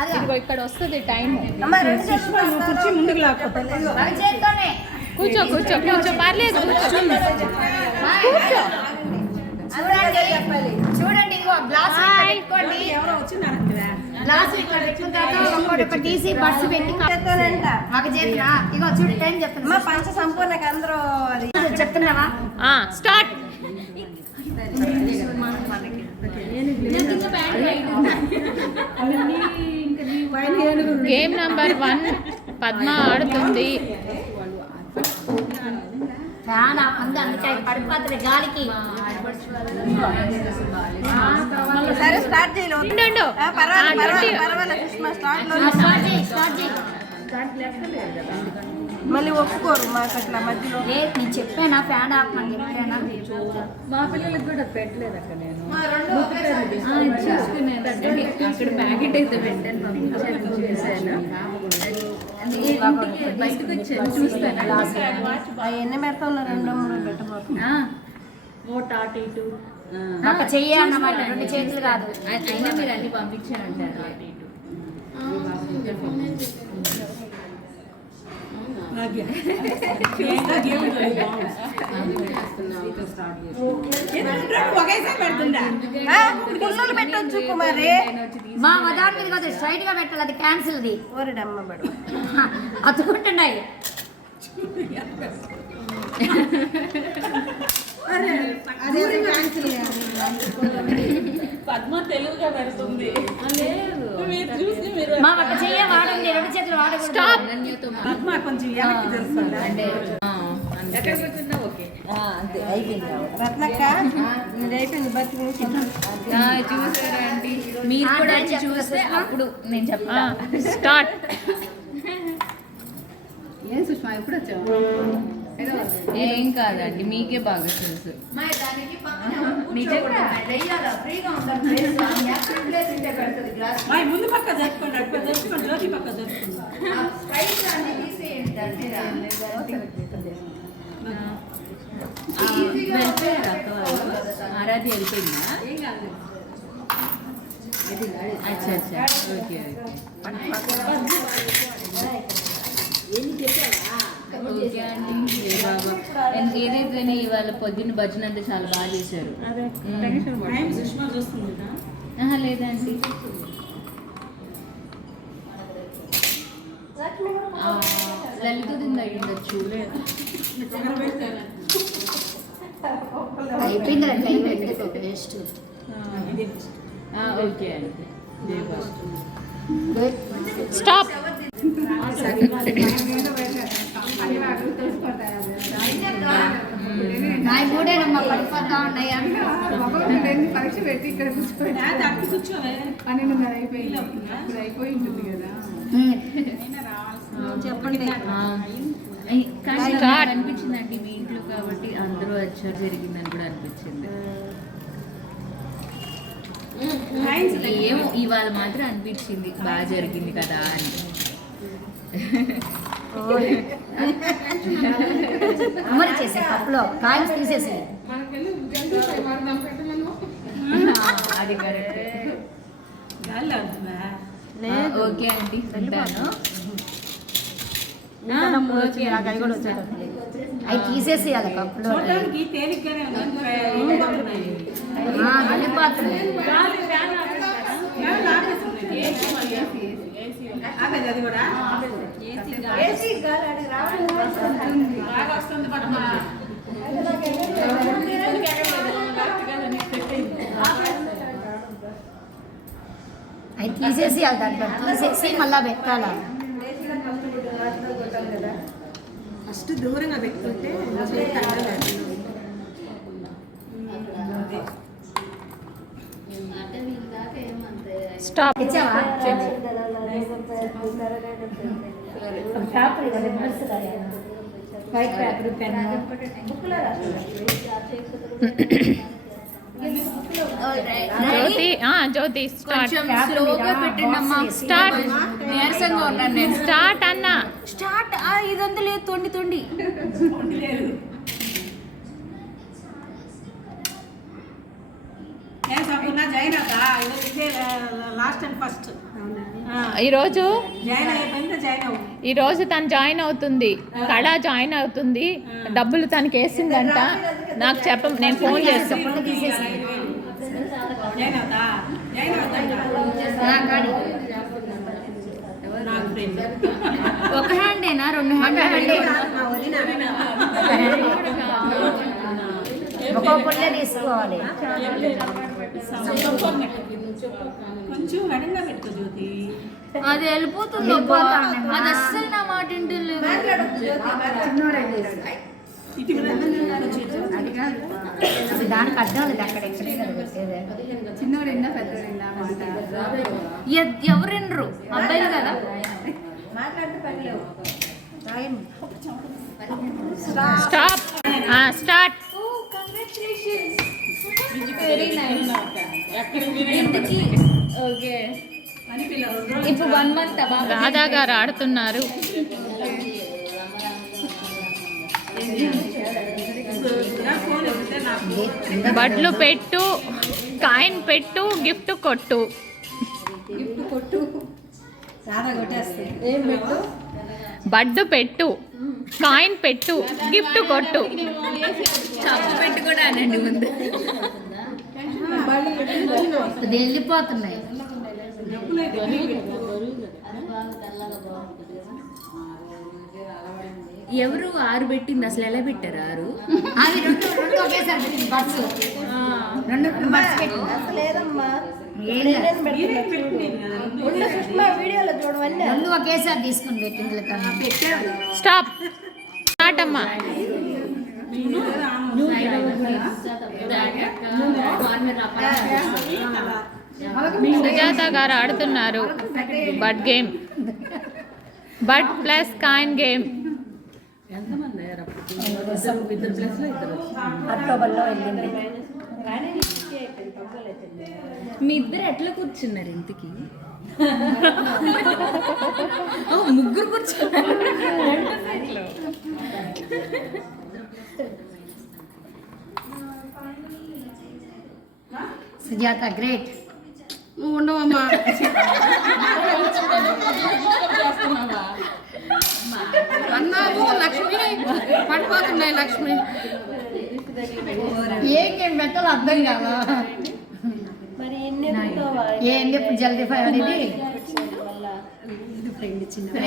అది ఇదిగో ఇక్కడ వస్తుంది టైం అమ్మ రెండు చేతులు కుర్చీ ముందుకు కూర్చో కూర్చో కూర్చో పర్లేదు కూర్చో. కూర్చో. చూడండి చూడండి ఇదిగో గ్లాస్ ఇక్కడ పెట్టుకోండి. ఎవరో వచ్చినారంటే గ్లాస్ ఇక్కడ పెట్టుకున్న తర్వాత ఒక్కొక్కటి ఒకటి తీసి బడ్స్ పెట్టి చేస్తానంట ఒక చేతినా ఇగో చూడు టైం చెప్తున్నా. మా పంచ సంపూర్ణకి అందరూ అది. చెప్తున్నావా? Start. Game number one Padma ఆడుతుంది. చాలా మంది అందుకే పడిపోతుంది గాలికి. సరే స్టార్ట్ చేయలేదు ఉండు, ఉండు. పర్వాలేదు ఆ, పర్వాలేదు ట్వంటీ. పర్వాలేదు సుష్మా స్టార్ట్లో ఆ, స్టార్ట్ చేయి స్టార్ట్ చేయి. మళ్ళీ ఒప్పుకోరు మాకు అట్లా మధ్యలో. ఏ నేను చెప్పానా? ఫ్యాన్ ఆపమని చెప్పానా? మా పిల్లలకు కూడా పెట్టలేదు అక్క నేను. అక్కడ ప్యాకెట్ అయితే పెట్టాను పంపించాను చూసాను అది ఇంటికి బయటకు వచ్చాను. చూస్తాను. అవన్నీ పెడతా ఉన్నారు. రెండో మూడో పెట్టబోతున్నా. ఓ టాట్ ఇటు. ఒక చెయ్యి అన్నమాట. రెండు చేతులు కాదు. అయినా మీరు అన్ని పంపించానంటారు అటు ఇటు ఒకేసారి పెడుతుందా పుల్లలు పెట్టొచ్చు కుమారి మా మదాన్ మీద కాదు స్ట్రైట్గా పెట్టాలి అది క్యాన్సిల్ ది. ఓరిడమ్మ బడు అతుకుంటున్నాయి. పద్మ తెలుగుగా పెడుతుంది మీరు చూసి మీరు మా ఒక చెయ్యి వాడండి రెండు చేతులు వాడకూడదు. స్టాప్ అనన్యతో పద్మ కొంచెం వెనక్కి తెలుస్తుందా? అంటే ఆ, అందుకే. ఎక్కడ కూర్చున్నా ఓకే. రత్నక్క? ఇది అయిపోయింది బతికి ఆ, చూసారా అండి మీరు కూడా చూస్తే. అప్పుడు నేను చెప్తా. స్టార్ట్. ఏం సుష్మా ఎప్పుడు వచ్చావు? ఏం కాదండి మీకే బాగా తెలుసు. ముందు పక్క జరుపుకోండి జరుపుకోండి జ్యోతి జరుపుకోండి. వెళ్ళిపోయిందా? అచ్చా అచ్చా. ఓకే ఓకే ఓకే అండి ఏ ఎన్- ఏదైతే ఇవాళ పొద్దున్న భజన అంతా చాలా బాగా చేశారు. లేదండి. లలిత అయిపోయింది. ఎందుకు వేస్ట్ ఆ, ఓకే అండి. స్టాప్ నా మూడేనమ్మా పడిపోతా ఉన్నాయి పరీక్ష పెట్టి ఇక్కడ కూర్చోవే. పన్నెండున్నర అయిపోయింది. అప్పుడు అయిపోయి ఉంటుంది కదా చెప్పండి. అనిపించిందండి మీ ఇంట్లో కాబట్టి అందరూ వచ్చారు జరిగిందని కూడా అనిపించింది. ఏమో ఇవాళ మాత్రం అనిపించింది బాగా జరిగింది కదా అని. అమలు చేసే కప్పులో కాయిన్స్ తీసేసి. అది కరెక్ట్ గాలి ఆడుతుందా ఓకే అండి. ఉంటాను అవి తీసేసేయాలి కప్పులో తేలిగ్గానే అవి తీసేసేయాలి దాంట్లో తీసేసి మళ్ళా పెట్టాలా? ఫస్ట్ దూరంగా పెట్టుకుంటే. స్టాప్. తెచ్చావా పేపర్ ఇవ్వండి, రివర్స్ కదా. వైట్ పేపర్ పెన్ జ్యోతి ఆ, జ్యోతి స్టార్ట్ కొంచెం స్లోగా పెట్టండి అమ్మా స్టార్ట్ నీరసంగా ఉన్నాను నేను. స్టార్ట్ అన్నా. స్టార్ట్ ఇదంతా లేదు. తొండి తొండి. Last and first. ఈరోజు ఈరోజు తను జాయిన్ అవుతుంది. కళ జాయిన్ అవుతుంది. డబ్బులు తనకి వేసిందంట. నాకు చెప్ప నేను ఫోన్ చేస్తాను ఒక హ్యాండేనా? రెండు హ్యాండ్. ఒక్కొక్కటే తీసుకోవాలి. కొంచెం వెడంగా పెట్టుకో జ్యోతి. అది వెళ్ళిపోతుంది అది అస్సలు నా మాట దానికి అర్థం లేదు అక్కడ ఎక్కడ పెట్టేది. చిన్నోడైందా పెద్దోడైందా మాట. ఎ- ఎవరినరు అబ్బాయిలు కదా? స్టాప్. స్టార్ట్. ఓకే. ఇప్పుడు వన్ మంత్ రాధా గారు ఆడుతున్నారు. బడ్లు పెట్టు కాయిన్ పెట్టు గిఫ్ట్ కొట్టు. రాధా కొట్టేస్తే. బడ్డు పెట్టు కాయిన్ పెట్టు గిఫ్ట్ కొట్టు. చెప్పు పెట్టి కూడా అనండి ముందు. అది వెళ్ళిపోతున్నాయి. ఎవరు ఆరు పెట్టింది? అసలు ఎలా పెట్టారు ఆరు? అవి రెండు రెండు ఒకేసారి పెట్టింది బస్సు. రెండు రెండు బస్సు పెట్టింది. లేదమ్మా. ఏం లేదు. మీరే పెట్టుకునేది కదా రెండు ఉన్న సుష్మా వీడియోలో చూడవన్నీ రెండు ఒకేసారి తీసుకుని పెట్టింది స్టాప్. స్టార్ట్ అమ్మా. సుజాత గారు ఆడుతున్నారు. Bud game bud plus coin game మీ ఇద్దరు ఎట్లా కూర్చున్నారు ఇంతకి? ఓ, ముగ్గురు కూర్చున్నారు. సుజాత గ్రేట్ నువ్వు ఉండవమ్మా. అన్నావు లక్ష్మి. పడిపోతున్నాయి లక్ష్మి. ఏం గేమ్ పెట్టాలో అర్థం కాదా మరి ఎన్ని ఎత్తుతావా? ఏంటి ఇప్పుడు జల్దీ ఫైవ్ అనేది.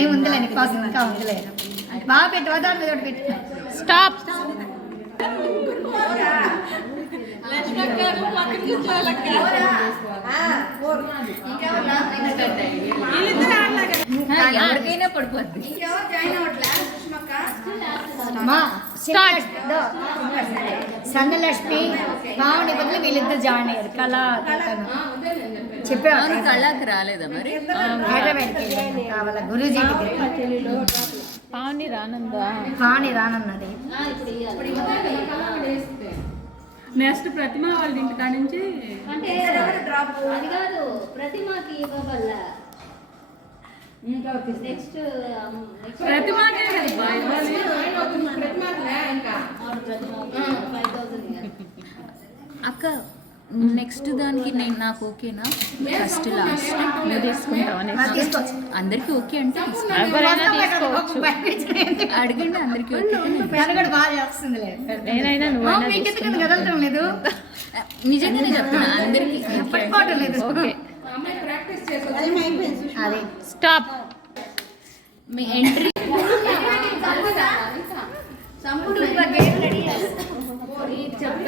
ఏం ఉందిలే నీకోసం ఇంకా ఉందిలే బాగా పెట్టి వదాన్ని మీద ఒకటి పెట్టు. స్టాప్ ఎవరికైనా పడిపోద్ది. సన్నలక్ష్మి పావుని బదులు వీళ్ళిద్దరు జాయిన్ అయ్యారు. కళ చెప్పాను కళాకి రాలేదా మరి? హైదరాబాద్కి కావాల గురూజీ పావని రానుందా? పావుని రానన్నది. నెక్స్ట్ ప్రతిమ వాళ్ళ ఇంటికాడ నుంచి అంటే అది కాదు ప్రతిమకి ఇవ్వబల్ల నెక్స్ట్ ప్రతిమకే ఫైవ్ థౌసండ్ అక్క నెక్స్ట్ దానికి నేను నాకు ఓకేనా? ఫస్ట్ లాస్ట్ నువ్వు తీసుకుంటావా అందరికి ఓకే అంటే అడగండి అందరికి నిజంగానే చెప్తున్నా అందరికి ఓకే. స్టాప్ మీ ఎంట్రీ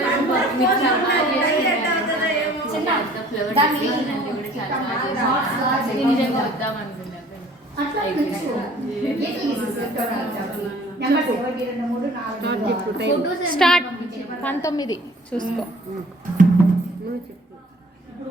నెంబర్ ఒకటి రెండు మూడు నాలుగు స్టార్ట్ పంతొమ్మిది. చూసుకో. ఇప్పుడు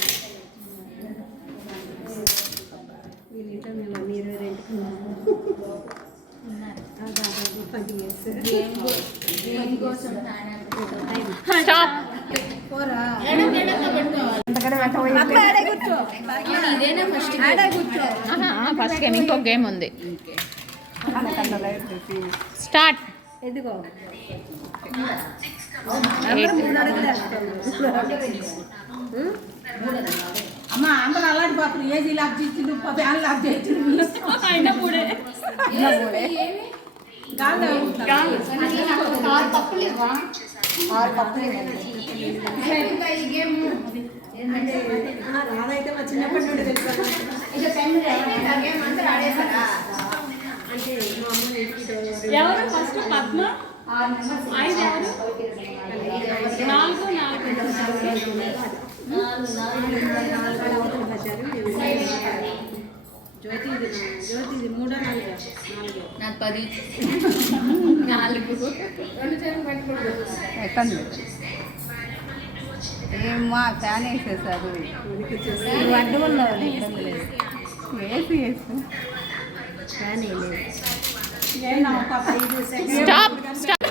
ఫస్ట్ గేమ్ ఇంకొక గేమ్ ఉంది స్టార్ట్ ఎదిగో అమ్మ అందరూ అలాంటి పాత్ర ఏజీ లాక్ చేసిండు ఫ్యాన్ లాక్ చేసిండు అయినా కూడా రాదైతే మా చిన్నప్పటి నుండి తెలుసు ఇక పెన్ను గేమ్ అంతా ఆడేసారా అంటే మా అమ్మ ఇంటికి ఎవరు ఫస్ట్ పద్మ ఆరు మెంబర్స్ ఐదు ఎవరు నాలుగు నాలుగు జ్యోతి మూడో నాలుగో. పది నాలుగు ఏమ్మా ఫ్యాన్ వేసేసారు నువ్వు అడ్డు ఉన్నావు వేసి వేసి ఫ్యాన్ వేయలేదు స్టాప్ స్టాప్